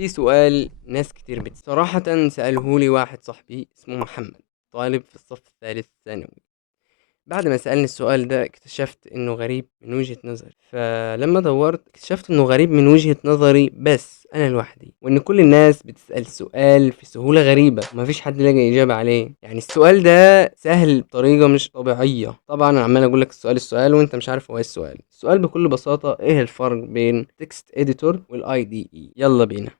في سؤال ناس كتير صراحة سأله لي واحد صاحبي اسمه محمد، طالب في الصف الثالث ثانوي. بعد ما سألني السؤال ده اكتشفت انه غريب من وجهة نظري، فلما دورت اكتشفت انه غريب من وجهة نظري بس انا لوحدي، وان كل الناس بتسأل سؤال في سهولة غريبة ومفيش حد لاقي اجابة عليه. يعني السؤال ده سهل بطريقة مش طبيعية. طبعا انا عمال اقول لك السؤال وانت مش عارف هو ايه السؤال. السؤال بكل بساطة: ايه الفرق بين تكست اديتور والاي دي اي؟ يلا بينا.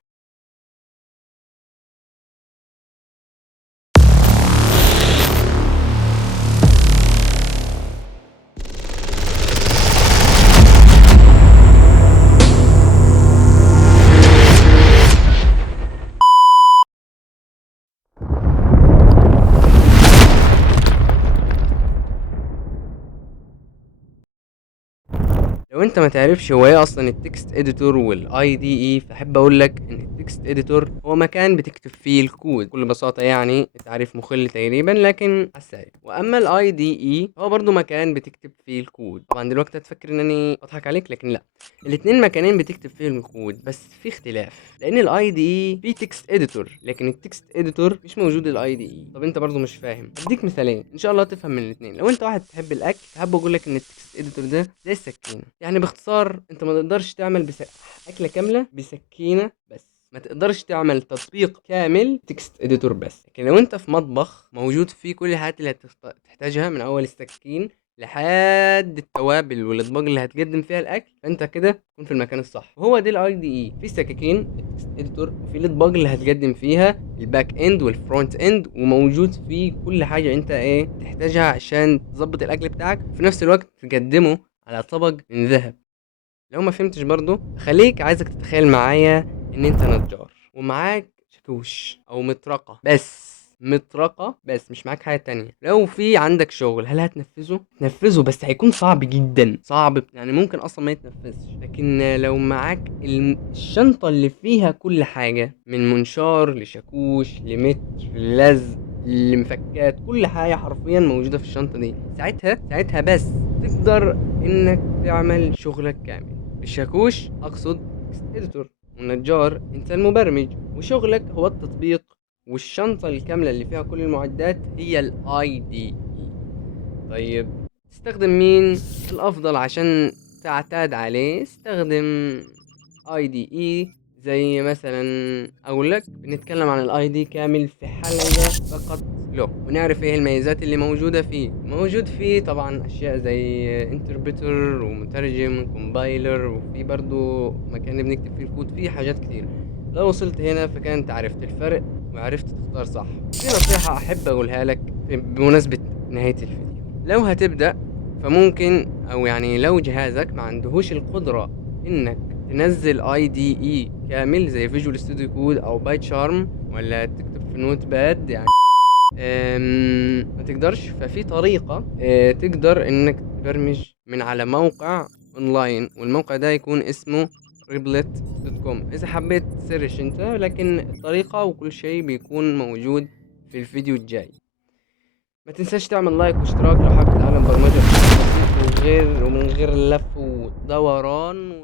لو انت ما تعرفش هو ايه اصلا التكست اديتور والاي دي اي، فاحب اقول لك ان التكست اديتور هو مكان بتكتب فيه الكود بكل بساطه، يعني تعريف مخل تقريبا لكن على السريع. واما الاي دي اي هو برضو مكان بتكتب فيه الكود. طبعا دلوقتي هتفكر انني بضحك عليك، لكن لا، الاتنين مكانين بتكتب فيه الكود، بس في اختلاف، لان الاي دي اي فيه تكست اديتور لكن التكست اديتور مش موجود الاي دي اي. طب انت برضو مش فاهم، اديك مثالين ان شاء الله تفهم من الاتنين. لو انت واحد تحب الاكل، حابب اقول لك ان التكست اديتور ده زي السكينه. يعني باختصار انت ما تقدرش تعمل اكله كامله بسكينه بس، ما تقدرش تعمل تطبيق كامل تكست اديتور بس. لكن لو انت في مطبخ موجود فيه كل الحاجات اللي هتحتاجها، من اول السكين لحد التوابل والاطباق اللي هتقدم فيها الاكل، فانت كده تكون في المكان الصح. وهو دي الاي دي اي، في سكاكين التكست اديتور، وفي الاطباق اللي هتقدم فيها الباك اند والفرونت اند، وموجود فيه كل حاجه انت تحتاجها عشان تظبط الاكل بتاعك في نفس الوقت تقدمه على طبق من ذهب. لو ما فهمتش برضو خليك عايزك تتخيل معايا ان انت نجار ومعاك شاكوش او مطرقة بس مش معاك حاجة تانية. لو في عندك شغل، هل هتنفذه؟ بس هيكون صعب جدا، صعب يعني ممكن اصلا ما يتنفذش. لكن لو معاك الشنطة اللي فيها كل حاجة، من منشار لشاكوش لمتر للزق المفكات، كل حاجة حرفيا موجودة في الشنطة دي، ساعتها بس تقدر انك تعمل شغلك كامل. الشاكوش اقصد تكست اديتور، والنجار انت المبرمج وشغلك هو التطبيق، والشنطة الكاملة اللي فيها كل المعدات هي الاي دي اي. طيب تستخدم مين الافضل عشان تعتاد عليه؟ استخدم اي دي اي. زي مثلا اقول لك بنتكلم عن الاي دي كامل في حلقة فقط له، ونعرف ايه الميزات اللي موجودة فيه. موجود فيه طبعا اشياء زي انتربريتر ومترجم وكومبايلر، وفي برضو مكان بنكتب فيه الكود، فيه حاجات كتير. لو وصلت هنا فكان انت عرفت الفرق وعرفت تختار صح. في نصيحة احب اقولها لك بمناسبة نهاية الفيديو: لو هتبدأ فممكن، او يعني لو جهازك ما عندهوش القدرة انك تنزل اي دي اي كامل زي فيجوال ستوديو كود او باي شارم، ولا تكتب في نوت باد، يعني ما تقدرش، ففي طريقة تقدر انك تبرمج من على موقع اونلاين، والموقع ده يكون اسمه ريبلت.com. اذا حبيت تسيرش انت، لكن الطريقة وكل شيء بيكون موجود في الفيديو الجاي. ما تنساش تعمل لايك واشتراك لو حابب تتعلم برمجة بشكل بسيط ومن غير لف ودوران.